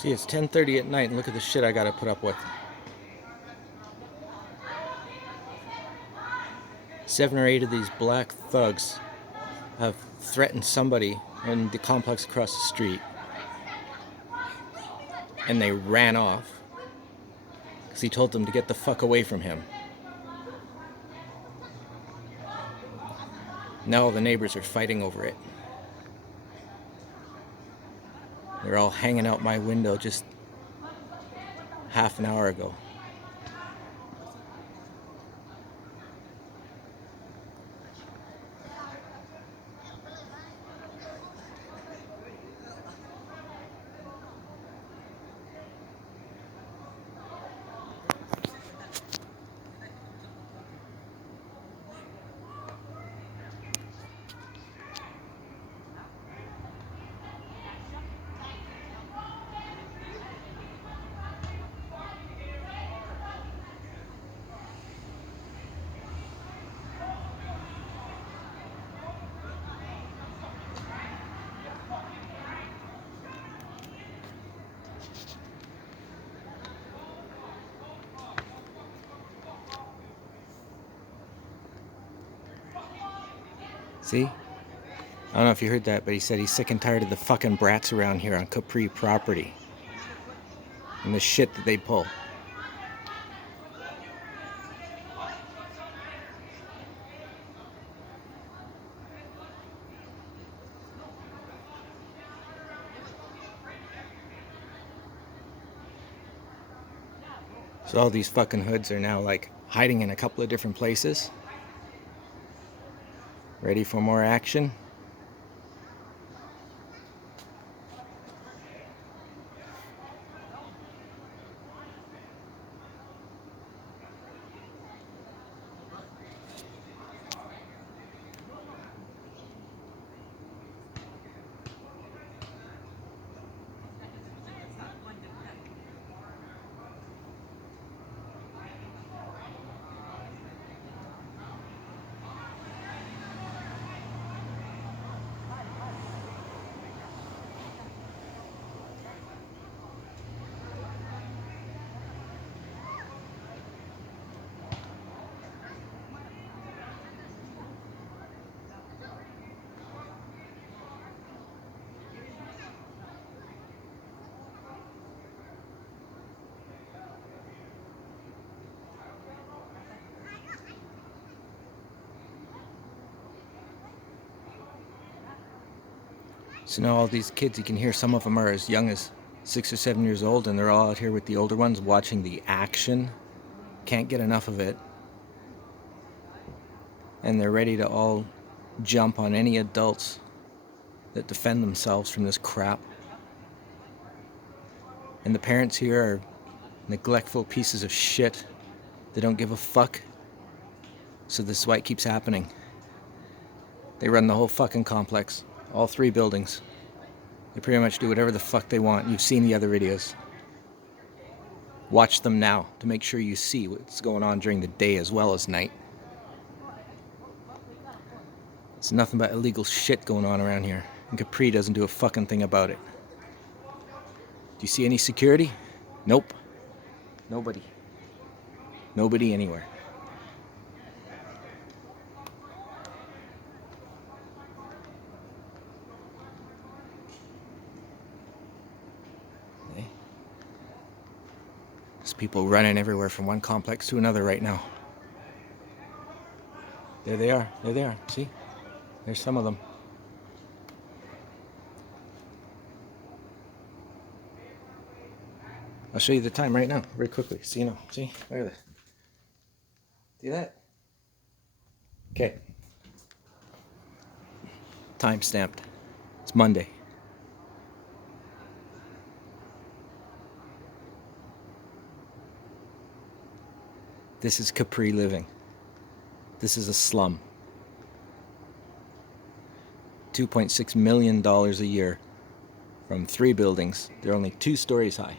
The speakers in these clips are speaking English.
See, it's 10:30 at night and look at the shit I gotta put up with. 7 or 8 of these black thugs have threatened somebody in the complex across the street. And they ran off because he told them to get the fuck away from him. Now all the neighbors are fighting over it. They're all hanging out my window just half an hour ago. See? I don't know if you heard that, but he said he's sick and tired of the fucking brats around here on Capreit property. And the shit that they pull. So all these fucking hoods are now like hiding in a couple of different places. Ready for more action? So now all these kids, you can hear some of them are as young as 6 or 7 years old, and they're all out here with the older ones watching the action. Can't get enough of it. And they're ready to all jump on any adults that defend themselves from this crap. And the parents here are neglectful pieces of shit. They don't give a fuck. So this is why it keeps happening. They run the whole fucking complex. All 3 buildings. They pretty much do whatever the fuck they want. You've seen the other videos. Watch them now to make sure you see what's going on during the day as well as night. It's nothing but illegal shit going on around here. And Capreit doesn't do a fucking thing about it. Do you see any security? Nope. Nobody. Nobody anywhere. There's people running everywhere from one complex to another right now. There they are. There they are. See? There's some of them. I'll show you the time right now, very quickly, so you know. See? Look at that. See that? Okay. Time stamped. It's Monday. This is Capreit living. This is a slum. $2.6 million a year from 3 buildings. They're only 2 stories high.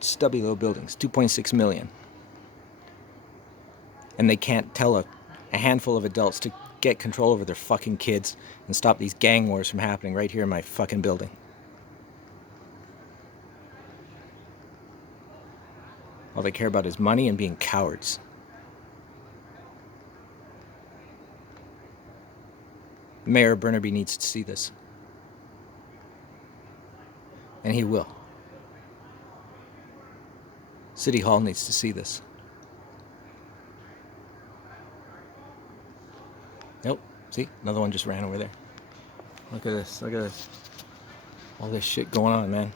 Stubby little buildings, 2.6 million. And they can't tell a handful of adults to get control over their fucking kids and stop these gang wars from happening right here in my fucking building. All they care about is money and being cowards. Mayor Burnaby needs to see this. And he will. City Hall needs to see this. Nope. See? Another one just ran over there. Look at this. Look at this. All this shit going on, man.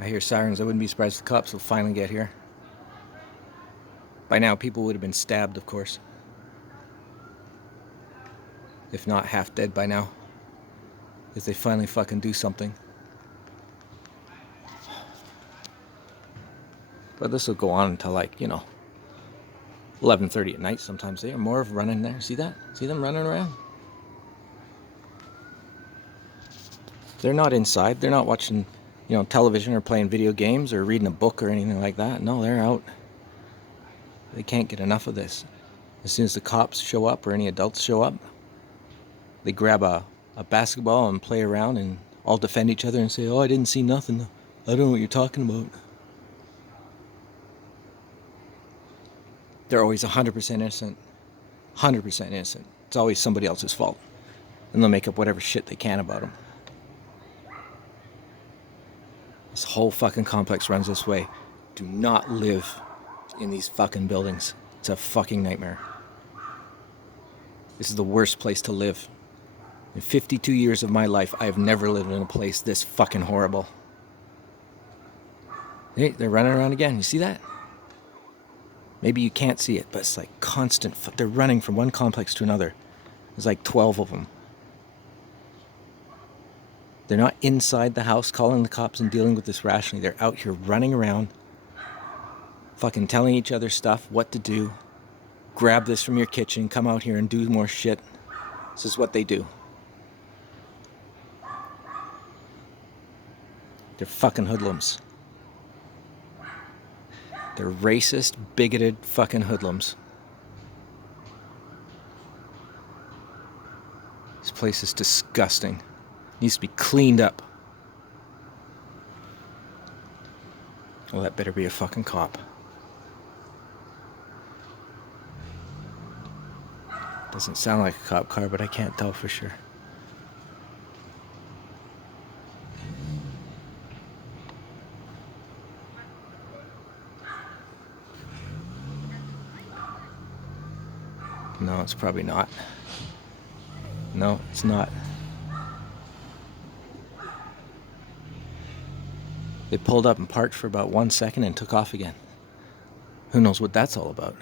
I hear sirens. I wouldn't be surprised if the cops will finally get here. By now, people would have been stabbed, of course. If not half dead by now. If they finally fucking do something. But this will go on until, like, you know, 11:30 at night sometimes. They are more of running there. See that? See them running around? They're not inside. They're not watching, you know, television or playing video games or reading a book or anything like that. No, they're out. They can't get enough of this. As soon as the cops show up or any adults show up, they grab a basketball and play around and all defend each other and say, oh, I didn't see nothing. I don't know what you're talking about. They're always 100% innocent. 100% innocent. It's always somebody else's fault. And they'll make up whatever shit they can about them. This whole fucking complex runs this way. Do not live in these fucking buildings. It's a fucking nightmare. This is the worst place to live. In 52 years of my life, I have never lived in a place this fucking horrible. Hey, they're running around again. You see that? Maybe you can't see it, but it's like constant. They're running from one complex to another. There's like 12 of them. They're not inside the house calling the cops and dealing with this rationally. They're out here running around, fucking telling each other stuff, what to do. Grab this from your kitchen, come out here and do more shit. This is what they do. They're fucking hoodlums. They're racist, bigoted fucking hoodlums. This place is disgusting. Needs to be cleaned up. Well, that better be a fucking cop. Doesn't sound like a cop car, but I can't tell for sure. No, it's probably not. No, it's not. They pulled up and parked for about 1 second and took off again. Who knows what that's all about?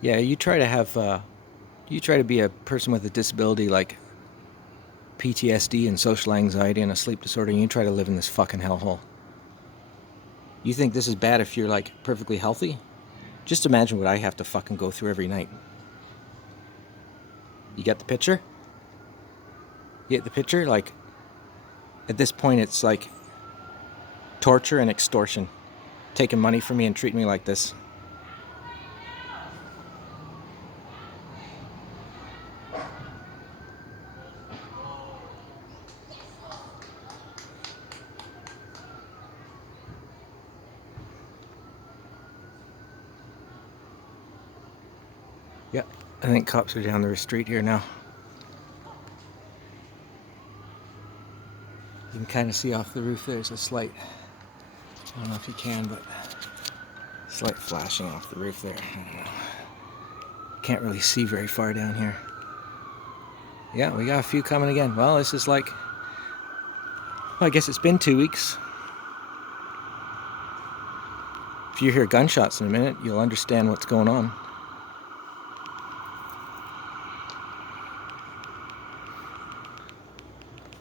Yeah, you try to be a person with a disability like PTSD and social anxiety and a sleep disorder, and you try to live in this fucking hellhole. You think this is bad if you're like perfectly healthy? Just imagine what I have to fucking go through every night. You get the picture? You get the picture? Like, at this point it's like torture and extortion. Taking money from me and treating me like this. Yep, I think cops are down the street here now. You can kind of see off the roof there's a slight, I don't know if you can, but slight flashing off the roof there. I don't know. Can't really see very far down here. Yeah, we got a few coming again. Well, this is like, well, I guess it's been 2 weeks. If you hear gunshots in a minute, you'll understand what's going on.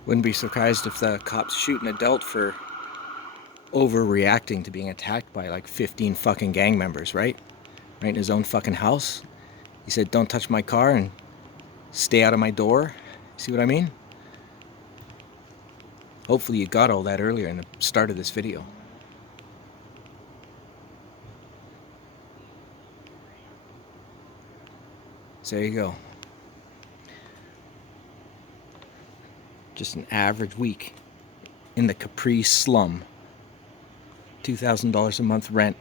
Wouldn't be surprised if the cops shoot an adult for overreacting to being attacked by like 15 fucking gang members, right? Right in his own fucking house. He said, don't touch my car and stay out of my door. See what I mean? Hopefully you got all that earlier in the start of this video. So there you go. Just an average week in the Capreit slum. $2,000 a month rent.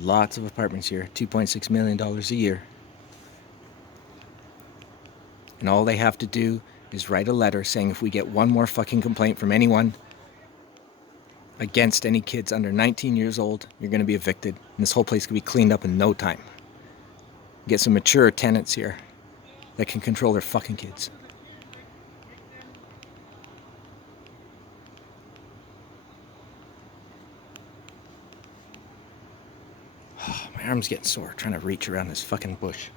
Lots of apartments here. $2.6 million a year. And all they have to do is write a letter saying if we get one more fucking complaint from anyone against any kids under 19 years old, you're going to be evicted. And this whole place can be cleaned up in no time. Get some mature tenants here that can control their fucking kids. Oh, my arm's getting sore trying to reach around this fucking bush.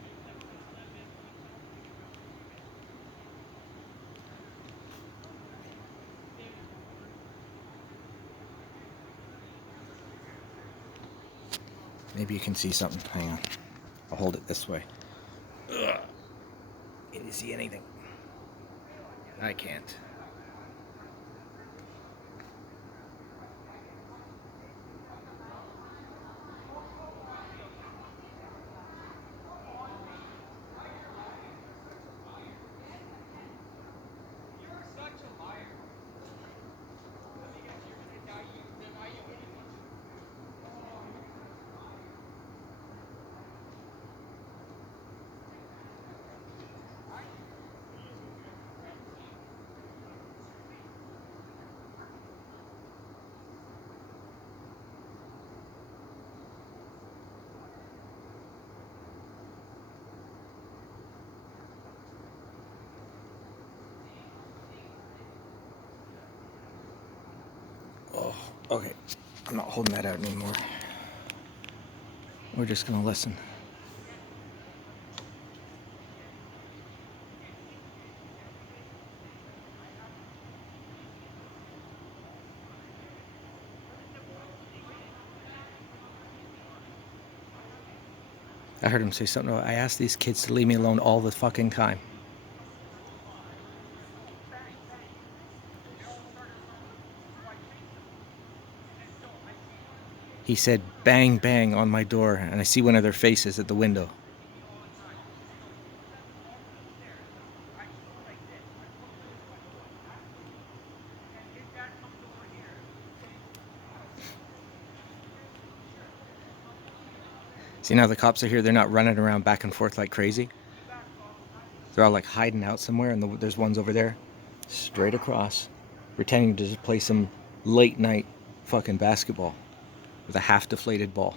Maybe you can see something. Hang on. I'll hold it this way. Ugh. Can you see anything? I can't. Oh, okay. I'm not holding that out anymore. We're just gonna listen. I heard him say something about, I asked these kids to leave me alone all the fucking time. He said, bang, bang on my door, and I see one of their faces at the window. See, now the cops are here, they're not running around back and forth like crazy. They're all like hiding out somewhere, and there's ones over there, straight across, pretending to just play some late night fucking basketball with a half deflated ball.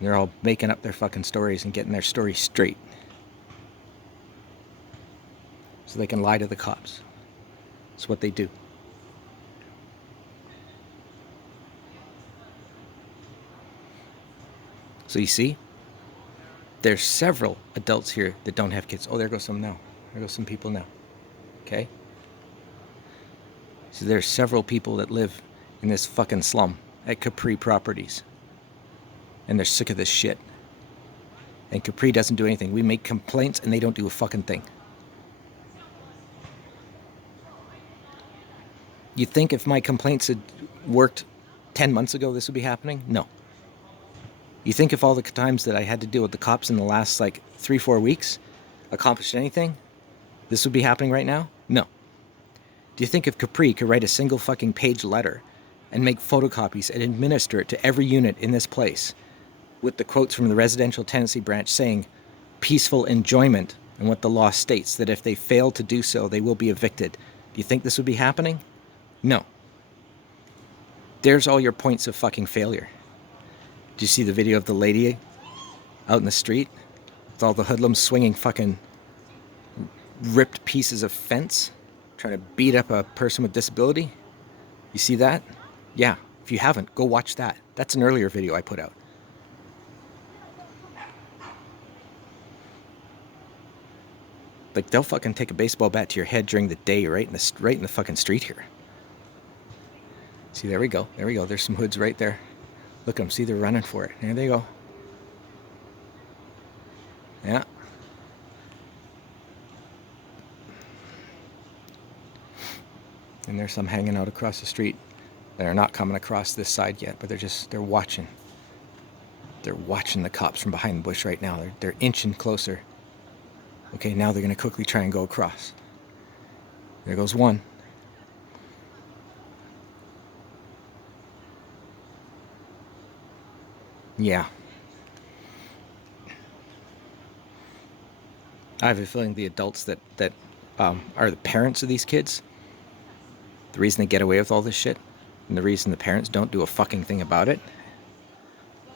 And they're all making up their fucking stories and getting their stories straight, so they can lie to the cops. That's what they do. So you see, there's several adults here that don't have kids. Oh, there goes some now. There goes some people now. Okay? So there's several people that live in this fucking slum at Capreit Properties. And they're sick of this shit. And Capreit doesn't do anything. We make complaints and they don't do a fucking thing. You think if my complaints had worked 10 months ago, this would be happening? No. You think if all the times that I had to deal with the cops in the last, 3-4 weeks accomplished anything, this would be happening right now? No. Do you think if Capreit could write a single fucking page letter and make photocopies and administer it to every unit in this place with the quotes from the residential tenancy branch saying peaceful enjoyment and what the law states, that if they fail to do so, they will be evicted, do you think this would be happening? No. There's all your points of fucking failure. Did you see the video of the lady out in the street with all the hoodlums swinging fucking ripped pieces of fence, trying to beat up a person with disability? You see that? Yeah. If you haven't, go watch that. That's an earlier video I put out. They'll fucking take a baseball bat to your head during the day, right in the fucking street here. See, there we go. There we go. There's some hoods right there. Look at them. See, they're running for it. There they go. Yeah. And there's some hanging out across the street. They're not coming across this side yet, but they're watching. They're watching the cops from behind the bush right now. They're inching closer. Okay, now they're going to quickly try and go across. There goes one. Yeah. I have a feeling the adults that are the parents of these kids, the reason they get away with all this shit, and the reason the parents don't do a fucking thing about it,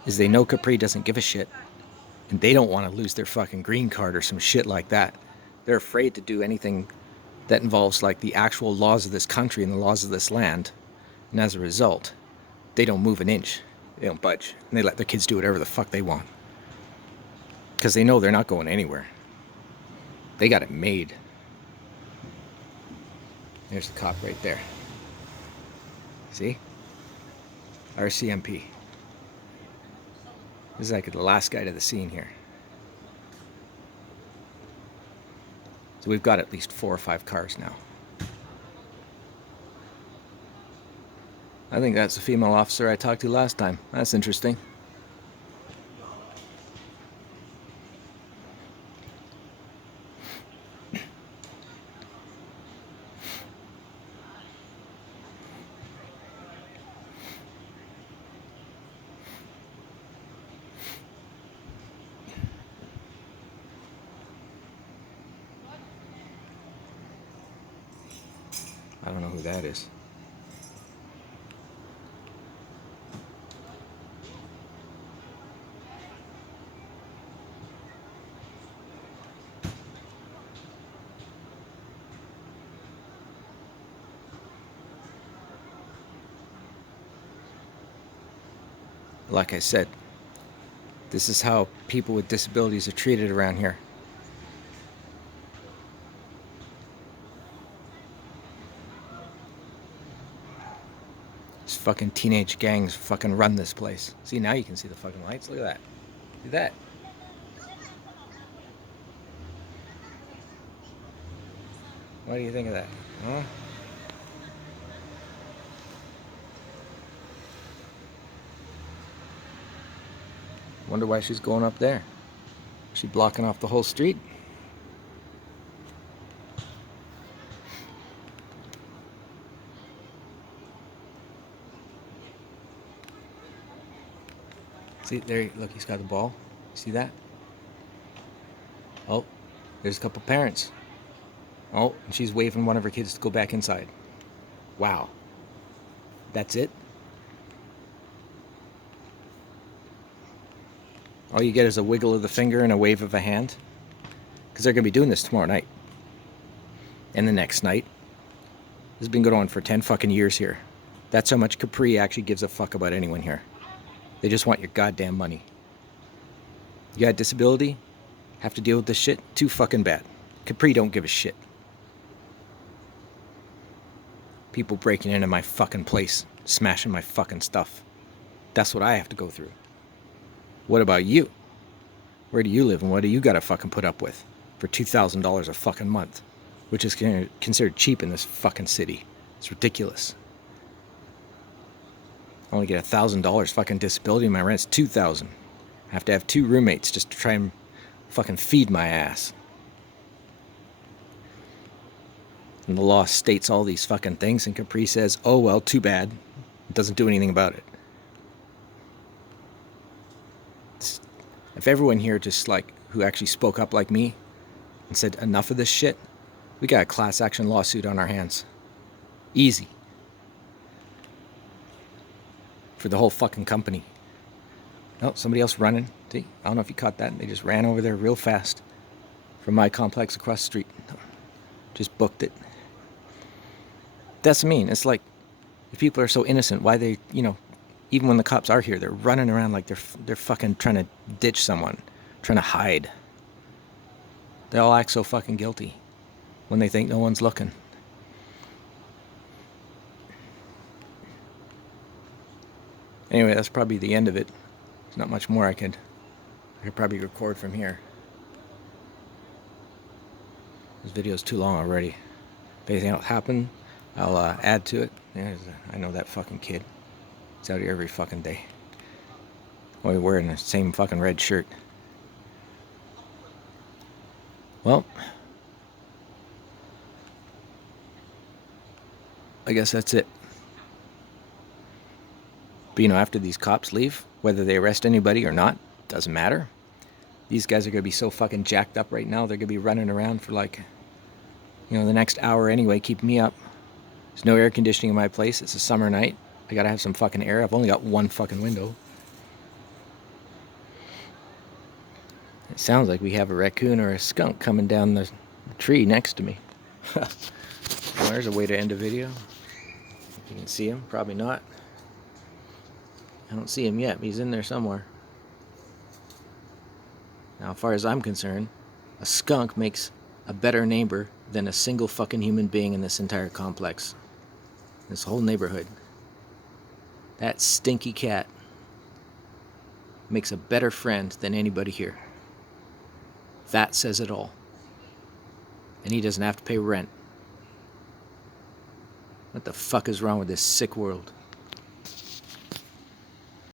is they know Capreit doesn't give a shit, and they don't want to lose their fucking green card or some shit like that. They're afraid to do anything that involves like the actual laws of this country and the laws of this land, and as a result, they don't move an inch. They don't budge, and they let their kids do whatever the fuck they want, because they know they're not going anywhere. They got it made. There's the cop right there. See? RCMP. This is like the last guy to the scene here. So we've got at least 4 or 5 cars now. I think that's the female officer I talked to last time. That's interesting. I don't know who that is. Like I said, this is how people with disabilities are treated around here. These fucking teenage gangs fucking run this place. See, now you can see the fucking lights. Look at that. See that? What do you think of that? Huh? Wonder why she's going up there. Is she blocking off the whole street? See, there, look, he's got the ball. See that? Oh, there's a couple parents. Oh, and she's waving one of her kids to go back inside. Wow. That's it? All you get is a wiggle of the finger and a wave of a hand? Because they're going to be doing this tomorrow night. And the next night. This has been going on for 10 fucking years here. That's how much Capreit actually gives a fuck about anyone here. They just want your goddamn money. You got a disability? Have to deal with this shit? Too fucking bad. Capreit don't give a shit. People breaking into my fucking place, smashing my fucking stuff. That's what I have to go through. What about you? Where do you live and what do you gotta fucking put up with for $2,000 a fucking month? Which is considered cheap in this fucking city. It's ridiculous. I only get $1,000 fucking disability and my rent's $2,000. I have to have 2 roommates just to try and fucking feed my ass. And the law states all these fucking things and Capreit says, oh well, too bad. It doesn't do anything about it. If everyone here just like, who actually spoke up like me and said enough of this shit, we got a class action lawsuit on our hands. Easy. For the whole fucking company. Oh, somebody else running. See, I don't know if you caught that. They just ran over there real fast from my complex across the street. Just booked it. That's what I mean. It's like, if people are so innocent, why they, you know, even when the cops are here, they're running around like they're fucking trying to ditch someone, trying to hide. They all act so fucking guilty when they think no one's looking. Anyway, that's probably the end of it. There's not much more I could probably record from here. This video's too long already. If anything else happened, I'll add to it. I know that fucking kid. He's out here every fucking day. We're wearing the same fucking red shirt. Well, I guess that's it. But you know, after these cops leave, whether they arrest anybody or not, doesn't matter. These guys are going to be so fucking jacked up right now, they're going to be running around for like, you know, the next hour anyway, keeping me up. There's no air conditioning in my place. It's a summer night. I got to have some fucking air. I've only got one fucking window. It sounds like we have a raccoon or a skunk coming down the tree next to me. Well, there's a way to end a video. You can see him, probably not. I don't see him yet, but he's in there somewhere. Now, as far as I'm concerned, a skunk makes a better neighbor than a single fucking human being in this entire complex. This whole neighborhood. That stinky cat makes a better friend than anybody here. That says it all. And he doesn't have to pay rent. What the fuck is wrong with this sick world?